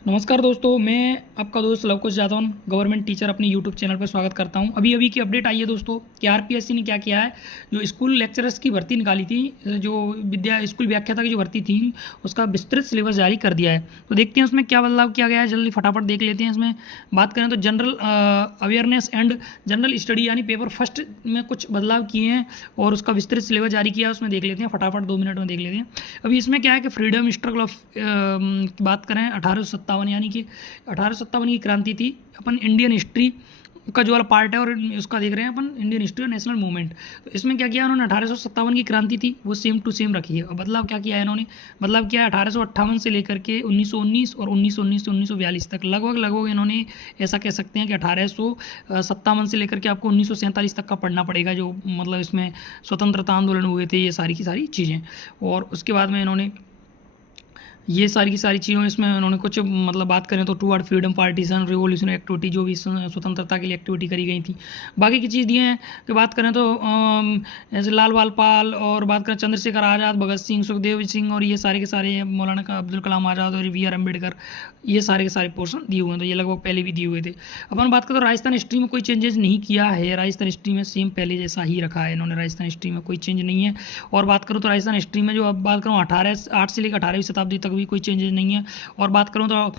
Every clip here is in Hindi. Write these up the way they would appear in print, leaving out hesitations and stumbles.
नमस्कार दोस्तों, मैं आपका दोस्त लवकुश जादौन गवर्नमेंट टीचर अपने यूट्यूब चैनल पर स्वागत करता हूं। अभी अभी की अपडेट आई है दोस्तों कि आरपीएससी ने क्या किया है। जो स्कूल लेक्चरर्स की भर्ती निकाली थी, जो विद्या स्कूल व्याख्याता की जो भर्ती थी, उसका विस्तृत सिलेबस जारी कर दिया है। तो देखते हैं उसमें क्या बदलाव किया गया है, जल्दी फटाफट देख लेते हैं। इसमें बात करें तो general awareness and general study यानी पेपर फर्स्ट में कुछ बदलाव किए हैं और उसका विस्तृत सिलेबस जारी किया है। उसमें देख लेते हैं फटाफट, 2 मिनट में देख लेते हैं। अभी इसमें क्या है कि फ्रीडम स्ट्रगल ऑफ बात करें 1857 यानी कि 1857 की क्रांति थी। अपन इंडियन हिस्ट्री का जो वाला पार्ट है और उसका देख रहे हैं अपन, इंडियन हिस्ट्री और नेशनल मूवमेंट। तो इसमें क्या किया उन्होंने, 1857 की क्रांति थी वो सेम टू सेम रखी है। और बदलाव क्या किया है इन्होंने, बदलाव किया है 1858 से लेकर के 1919 और 1919 से 1942 तक। लगभग इन्होंने ऐसा कह सकते हैं कि 1857 से लेकर के आपको 1947 तक का पढ़ना पड़ेगा, जो मतलब इसमें स्वतंत्रता आंदोलन हुए थे, ये सारी की सारी चीज़ें। और उसके बाद में इन्होंने ये सारी की सारी चीज़ों इसमें उन्होंने कुछ मतलब बात करें तो toward freedom partition revolutionary activity, जो भी स्वतंत्रता के लिए एक्टिविटी करी गई थी। बाकी की चीज़ दिए हैं कि बात करें तो जैसे लाल बाल पाल, और बात करें चंद्रशेखर आज़ाद, भगत सिंह, सुखदेव सिंह, और ये सारे के सारे मौलाना का अब्दुल कलाम आज़ाद और बी आर अम्बेडकर, ये सारे के सारे पोर्शन दिए हुए हैं। तो ये लगभग पहले भी दिए हुए थे। अपन बात करें तो राजस्थान हिस्ट्री में कोई चेंजेस नहीं किया है। राजस्थान हिस्ट्री में सेम पहले जैसा ही रखा है इन्होंने, राजस्थान हिस्ट्री में कोई चेंज नहीं है। और बात करूँ तो राजस्थान हिस्ट्री में जो अब बात करूँ 8 से लेकर 18वीं शताब्दी तक भी कोई चेंजेस नहीं है। और बात करूँ तो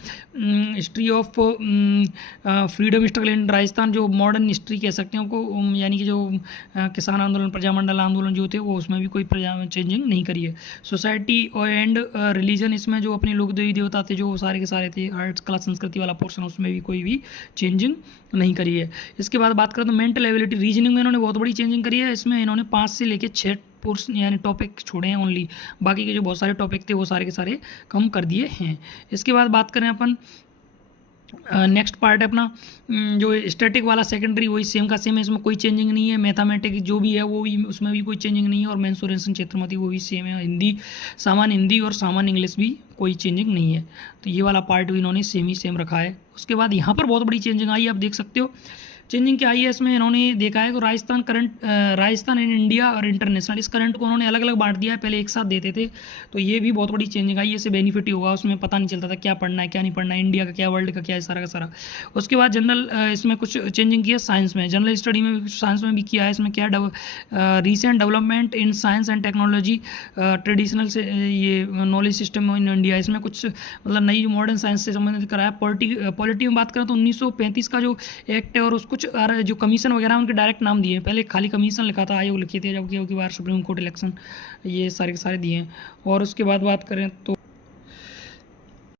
history of freedom struggle in Rajasthan, जो मॉडर्न हिस्ट्री कह सकते हैं उनको, यानी कि जो किसान आंदोलन, प्रजामंडल आंदोलन जो थे, वो उसमें भी कोई चेंजिंग नहीं करी है। सोसाइटी और एंड रिलीजन, इसमें जो अपने लोक देवी देवता थे, जो सारे के सारे थे, आर्ट्स कला संस्कृति वाला पोर्शन, उसमें भी कोई भी चेंजिंग नहीं करी है। इसके बाद बात करें तो मेंटल एबिलिटी रीजनिंग में इन्होंने बहुत बड़ी चेंजिंग करी है। इसमें इन्होंने 5 से लेकर 6 पोर्शन यानी टॉपिक छोड़े हैं ओनली। बाकी के जो बहुत सारे टॉपिक थे वो सारे के सारे कम कर दिए हैं। इसके बाद बात करें अपन, नेक्स्ट पार्ट है अपना जो स्टैटिक वाला सेकेंडरी, वही सेम का सेम है, इसमें कोई चेंजिंग नहीं है। मैथमेटिक्स जो भी है वो भी, उसमें भी कोई चेंजिंग नहीं है। और मेंसुरेशन क्षेत्रमति वो भी सेम है। हिंदी, सामान्य हिंदी और सामान्य इंग्लिश भी कोई चेंजिंग नहीं है। तो ये वाला पार्ट भी इन्होंने सेम ही सेम रखा है। उसके बाद यहाँ पर बहुत बड़ी चेंजिंग आई है, आप देख सकते हो। चेंजिंग क्या आई है इसमें, इन्होंने देखा है कि Rajasthan current, Rajasthan in India और इंटरनेशनल, इस करंट को उन्होंने अलग अलग बांट दिया है, पहले एक साथ देते थे। तो ये भी बहुत बड़ी चेंजिंग आई है, इससे बेनिफिट ही होगा। उसमें पता नहीं चलता था क्या पढ़ना है क्या नहीं पढ़ना है, इंडिया का क्या, वर्ल्ड का क्या है, सारा का सारा। उसके बाद जनरल, इसमें कुछ चेंजिंग की है साइंस में, जनरल स्टडी में, साइंस में भी किया है। इसमें क्या recent development in science and technology, traditional से ये नॉलेज सिस्टम इन इंडिया, इसमें कुछ मतलब नई मॉडर्न साइंस से संबंधित कराया। पॉलिटी में बात करें तो 1935 का जो एक्ट है और उस कुछ जो कमीशन वगैरह उनके डायरेक्ट नाम दिए हैं। पहले खाली कमीशन लिखा था, आयोग लिखे थे, जबकि अब की बार सुप्रीम कोर्ट इलेक्शन, ये सारे के सारे दिए हैं। और उसके बाद बात करें तो